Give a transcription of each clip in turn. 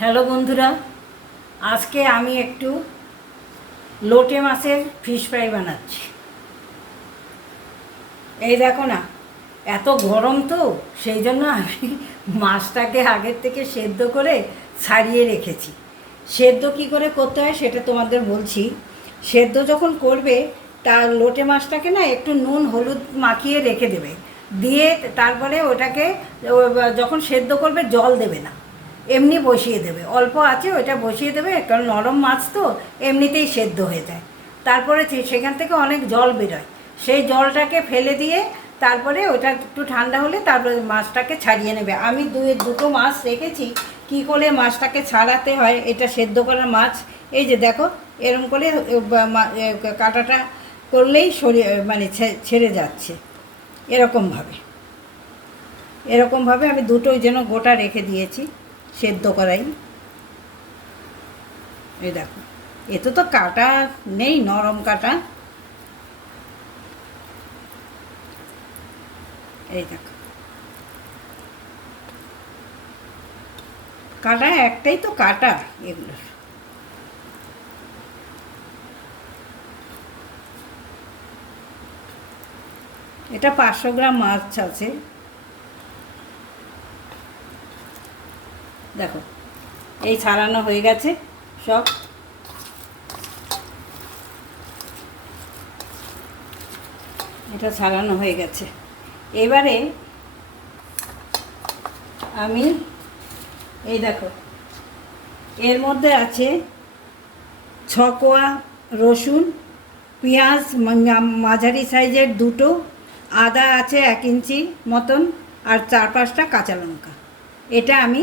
Hello বন্ধুরা, আজকে আমি একটু লোটে মাছের ফিশ ফ্রাই বানাচ্ছি। এই দেখো না, এত গরম তো সেই জন্য আমি মাছটাকে আগের থেকে সেদ্ধ করে ছাড়িয়ে রেখেছি। সেদ্ধ কি করে করতে হয় সেটা তোমাদের বলছি। সেদ্ধ যখন করবে তার লোটে মাছটাকে না একটু নুন হলুদ মাখিয়ে রেখে দেবে, দিয়ে তারপরে ওটাকে যখন সেদ্ধ করবে জল দেবে না, এমনি বসিয়ে দেবে, অল্প আছে ওইটা বসিয়ে দেবে, কারণ নরম মাছ তো এমনিতেই সেদ্ধ হয়ে যায়। তারপরে সেখান থেকে অনেক জল বেরোয়, সেই জলটাকে ফেলে দিয়ে তারপরে ওটা একটু ঠান্ডা হলে তারপরে মাছটাকে ছাড়িয়ে নেবে। আমি দুটো মাছ রেখেছি, কি করে মাছটাকে ছাড়াতে হয়। এটা সেদ্ধ করা মাছ, এই যে দেখো এরকম করে কাটাটা করলেই সরিয়ে মানে ছেড়ে যাচ্ছে। এরকমভাবে এরকমভাবে আমি দুটোই যেন গোটা রেখে দিয়েছি সেদ্ধ করাই। এই দেখো, এতে তো কাটা নেই, নরম কাটা। এই দেখো, কাটা একটাই তো কাটা এগুলোর। এটা 500 গ্রাম মাছ আছে। দেখো, এই ছাড়ানো হয়ে গেছে সব। এটা ছাড়ানো হয়ে গেছে। এবারে আমি এই দেখো, এর মধ্যে আছে 6 কোয়া রসুন, পেঁয়াজ মাঝারি সাইজের দুটো, আদা আছে 1 ইঞ্চি মতন, আর 4-5টা কাঁচা লঙ্কা। এটা আমি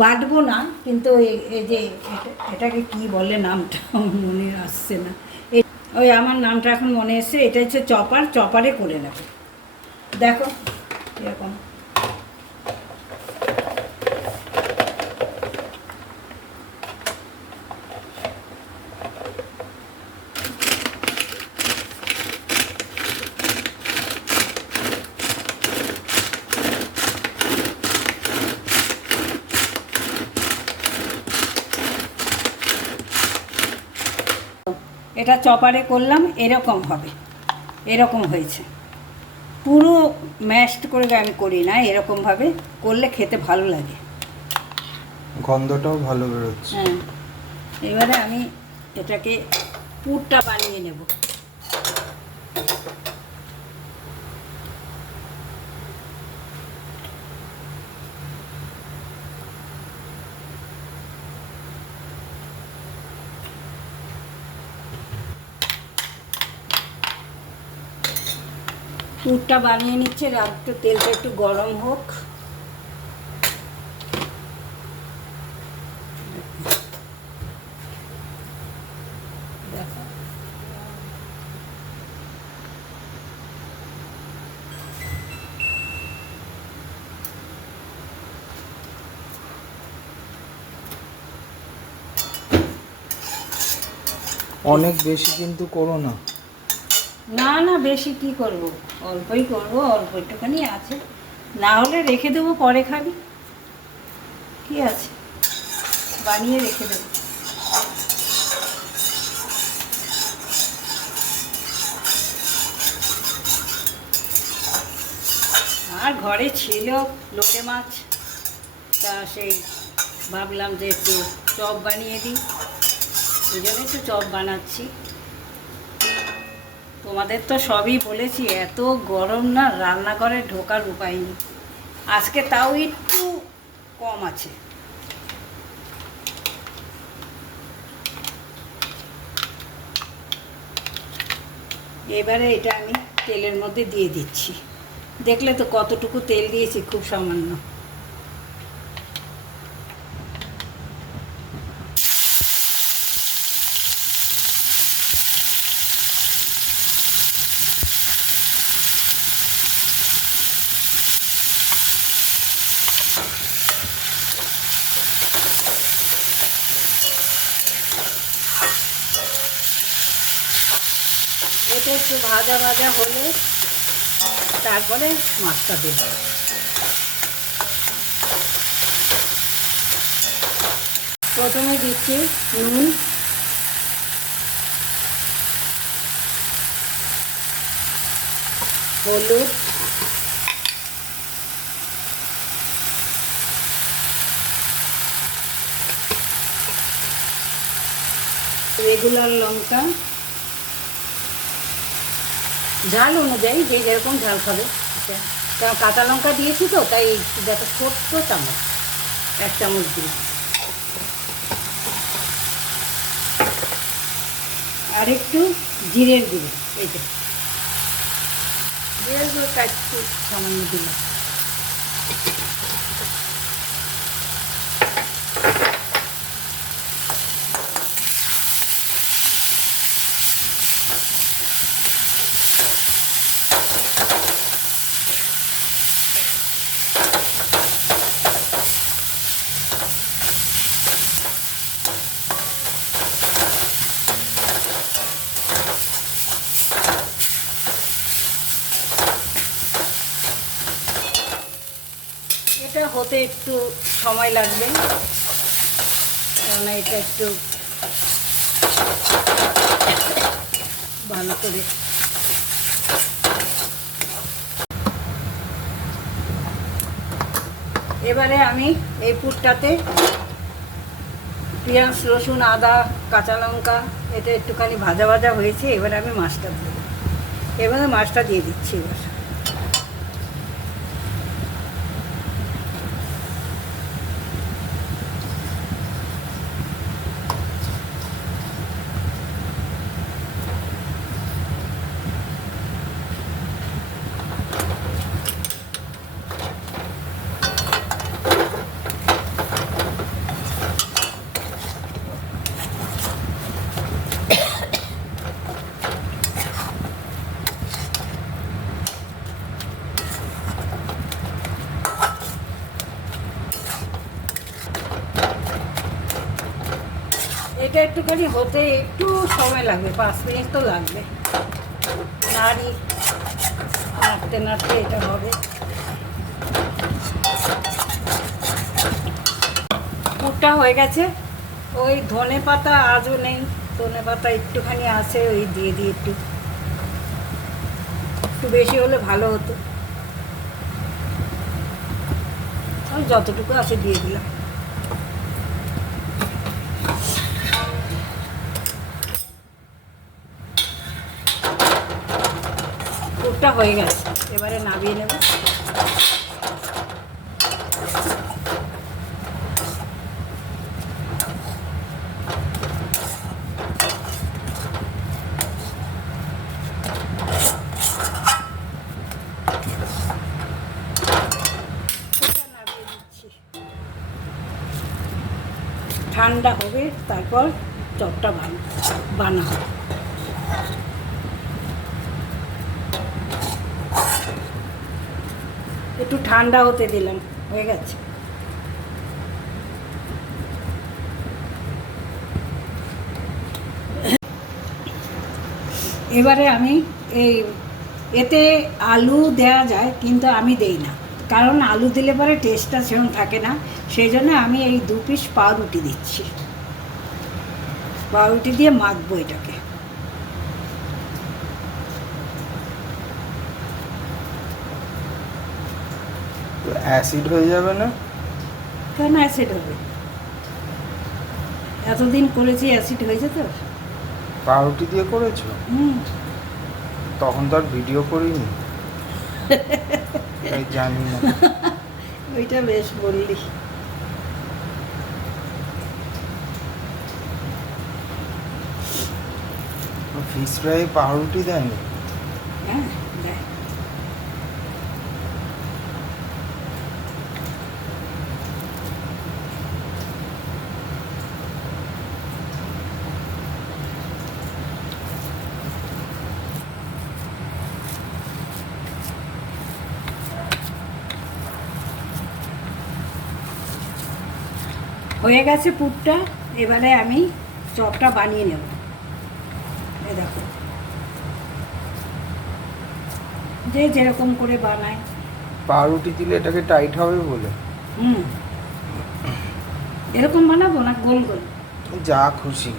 বাটবো না, কিন্তু এই যে এটাকে কি বলে নামটা মনে আসছে না, ওই আমার নামটা এখন মনে এসছে। এটা হচ্ছে চপারে করে নেবে। দেখো এরকম। এটা চপারে করলাম, এরকম হবে, এরকম হয়েছে। পুরো ম্যাশড করে আমি করি না, এরকমভাবে করলে খেতে ভালো লাগে, গন্ধটাও ভালো বেরোচ্ছে। হ্যাঁ। এবারে আমি এটাকে পুরটা বানিয়ে নেব। পুরটা বানিয়ে নিচ্ছে, একটু তেলটা একটু গরম হোক। অনেক বেশি কিন্তু করো না। না না, বেশি কি করব, অল্পই করব, অল্প একটুখানি আছে, না হলে রেখে দেবো, পরে খাবি, কি আছে, বানিয়ে রেখে দেবো। আর ঘরে ছিল লোটে মাছ, তা সেই ভাবলাম যে একটু চপ বানিয়ে দিই, এই জন্য একটু চপ বানাচ্ছি। তোমাদের তো সবই বলেছি, এত গরম না, রান্নাঘরে ঢোকার উপায় নেই। আজকে তাও একটু কম আছে। এবারে এটা আমি তেলের মধ্যে দিয়ে দিচ্ছি। দেখলে তো কতটুকু তেল দিয়েছি, খুব সামান্য। এটা একটু ভাজা ভাজা হলে তারপরে মাছটা দেব। প্রথমে দিচ্ছি নুন, হলুদ, রেগুলার লঙ্কা, ঝাল অনুযায়ী যে যেরকম ঝাল খাবে, কারণ কাঁচা লঙ্কা দিয়েছি তো, তাই দেখো ছোট্ট চামচ, 1 চামচ দিই। আর একটু জিরের গুঁড়ো, এই যে জিরের গুঁড়োটা একটু সামান্য দিলাম। এটা হতে একটু সময় লাগবে, কারণ এটা একটু ভালো করে এবারে আমি এই পুরটাতে পেঁয়াজ, রসুন, আদা, কাঁচা লঙ্কা এটা একটুখানি ভাজা ভাজা হয়েছে। এবারে আমি মাছটা দেবো, এবারে মাছটা দিয়ে দিচ্ছি। এবার এটা একটুখানি হতে একটু সময় লাগবে, 5 মিনিট তো লাগবে। নাড়তে নাড়তে এটা হবে। পুরটা হয়ে গেছে। ওই ধনে পাতা আজও নেই, ধনে পাতা একটুখানি আছে, ওই দিয়ে দিই একটু বেশি হলে ভালো হতো। ওই যতটুকু আছে দিয়ে দিলাম। পুরটা হয়ে গেছে, এবারে নামিয়ে নেব। ঠান্ডা হবে, তারপর চপটা বানাবো। একটু ঠান্ডা হতে দিলাম, হয়ে গেছে। এবারে আমি এতে আলু দেওয়া যায়, কিন্তু আমি দেই না, কারণ আলু দিলে পরে টেস্টটা সেরকম থাকে না। সেই জন্য আমি এই 2 পিস পাউরুটি দিচ্ছি। পাউরুটি দিয়ে মাখবো এটাকে। অ্যাসিড হয়ে যাবে না? কেন অ্যাসিড হবে? এতদিন করেছি, অ্যাসিড হয়েছে তো। পাউরুটি দিয়ে করেছো? তখন তো আর ভিডিও করিনি, তাই জানি না। ওইটা বেশ বললি। ফিশ ফ্রাই পাউরুটি দেয়নি? হ্যাঁ, দেয়। হয়ে গেছে পুরটা। এবারে আমি চপটা বানিয়ে নেব। এই দেখো, যে যেরকম করে বানায়। পাউরুটি দিলে এটাকে টাইট হবে বলে? এরকম বানাবো না গোল গোল? যা খুশি।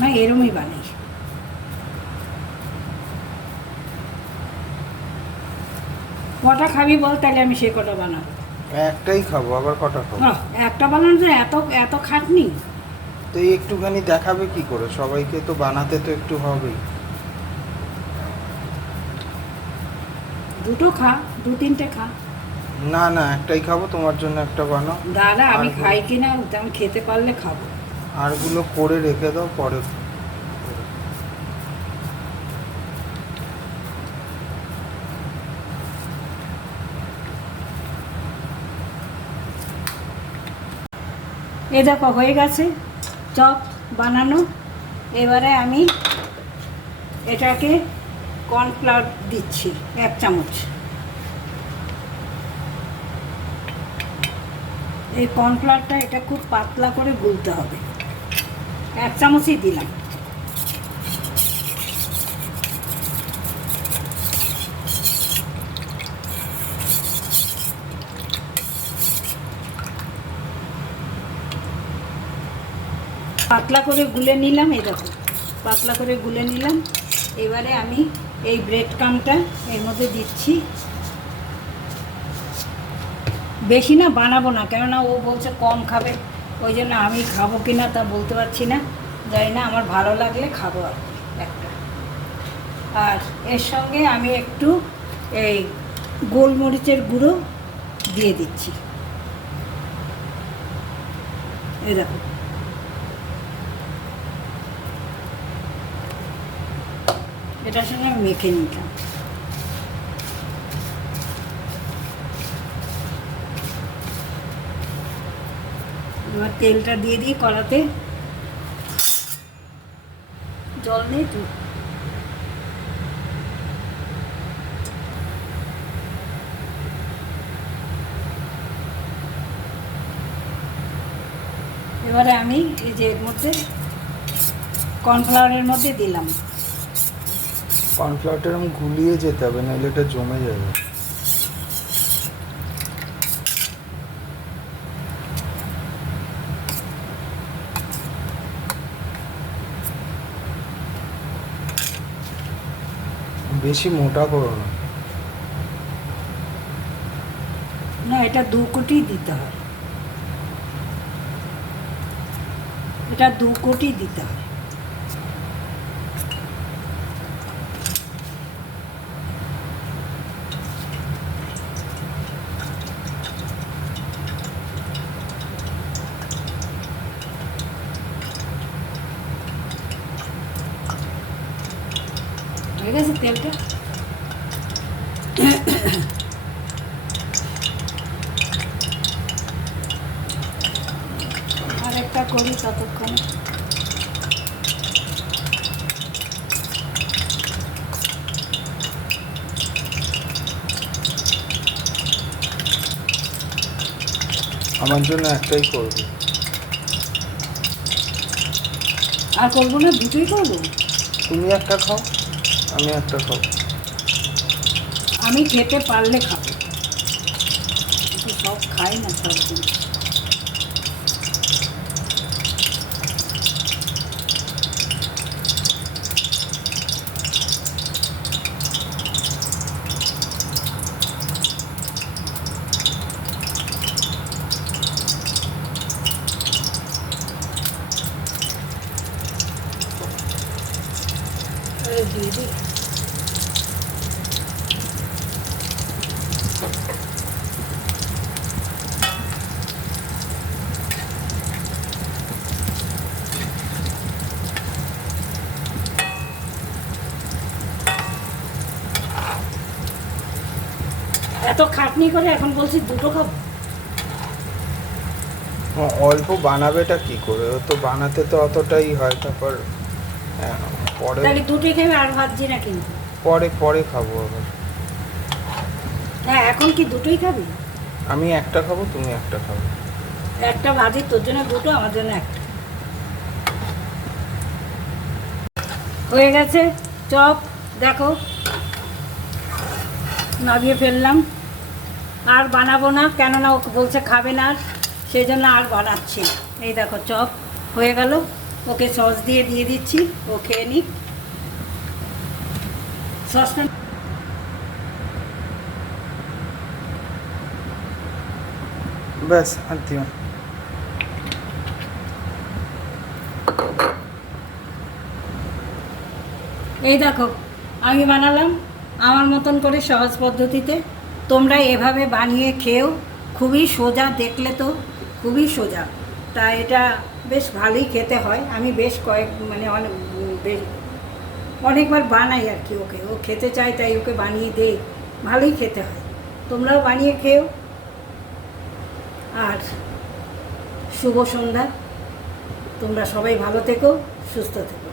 না এরমই বানাই। কটা খাবি বল, তাহলে আমি সে কটা বানাবো। একটাই খাবো, আবার কটা খাবো? একটা বানানো যে এত এত খাটনি। তো এই একটুখানি দেখাবে কি করে? সবাইকে তো বানাতে তো একটু হবেই। দুটো খা, 2-3টে খা। না না, একটাই খাবো, তোমার জন্য একটা বানাও। দাদা আমি আর- খাই কিনা আমি খেতে পারলে খাবো। আরগুলো করে রেখে দাও পরে। এ দেখো হয়ে গেছে চপ বানানো। এবারে আমি এটাকে কর্নফ্লাওয়ার দিচ্ছি 1 চামচ। এই কর্নফ্লাওয়ারটা এটা খুব পাতলা করে গুলতে হবে। 1 চামচই দিলাম। পাতলা করে গুলে নিলাম, এই দেখো পাতলা করে গুলে নিলাম। এবারে আমি এই ব্রেড ক্রাম্বটা এর মধ্যে দিচ্ছি। বেশি না বানাবো না, কেননা ও বলছে কম খাবে, ওই জন্য আমি খাবো কি না তা বলতে পারছি না, জানি না, আমার ভালো লাগলে খাবো আর একটা। আর এর সঙ্গে আমি একটু এই গোলমরিচের গুঁড়ো দিয়ে দিচ্ছি। এই দেখো এটার সঙ্গে আমি মেখে নিলাম। এবার তেলটা দিয়ে দিই কড়াতে। জল নেই তো? এবারে আমি এই যে এর মধ্যে কর্নফ্লাওয়ারের মধ্যে দিলাম। কর্নফ্লাওয়ারটা এরকম গুলিয়ে যেতে হবে, নাহলে এটা জমে যাবে। বেশি মোটা করো না। না এটা 2 কোটি দিতে হয়, এটা 2 কোটি দিতে হয়। হয়ে গেছে তেলটা। আর একটা করি ততক্ষণে। আমার জন্য একটাই করবে। আর করবো না, দুটোই করবো। তুমি একটা খাও, আমি একটা খাও। আমি খেতে পারলে খাবো, কিন্তু সব খাই না সব দিন। দিয়ে দিই। এত খাটনি করে এখন বলছি দুটো খাবো। অল্প বানাবেটা কি করে? ও তো বানাতে তো অতটাই হয়, তারপর পরে তাহলে দুটোই খাবে, আর ভাবছি না কিন্তু। পরে পরে খাবো আবার। হ্যাঁ এখন কি দুটোই খাবি? আমি একটা খাবো, তুমি একটা খাবো। একটা ভাজি তোর জন্য দুটো, আমার জন্য একটা। হয়ে গেছে চপ, দেখো নামিয়ে ফেললাম। আর বানাবো না, কেননা ও বলছে খাবে না, আর সেই জন্য আর বানাচ্ছি না। এই দেখো চপ হয়ে গেল, ওকে সস দিয়ে দিচ্ছি, ও খেয়ে নিক। সসটা ব্যাস আর দিও না। এই দেখো আমি বানালাম আমার মতন করে সহজ পদ্ধতিতে, তোমরা এভাবে বানিয়ে খেও, খুবই সোজা, দেখলে তো খুবই সোজা। তা এটা বেশ ভালোই খেতে হয়, আমি বেশ মানে অনেকবার বানাই আর কি, ওকে ও খেতে চায় তাই ওকে বানিয়ে দেই, ভালোই খেতে হয়। তোমরাও বানিয়ে খেও। আর শুভ সন্ধ্যা, তোমরা সবাই ভালো থেকো, সুস্থ থেকো।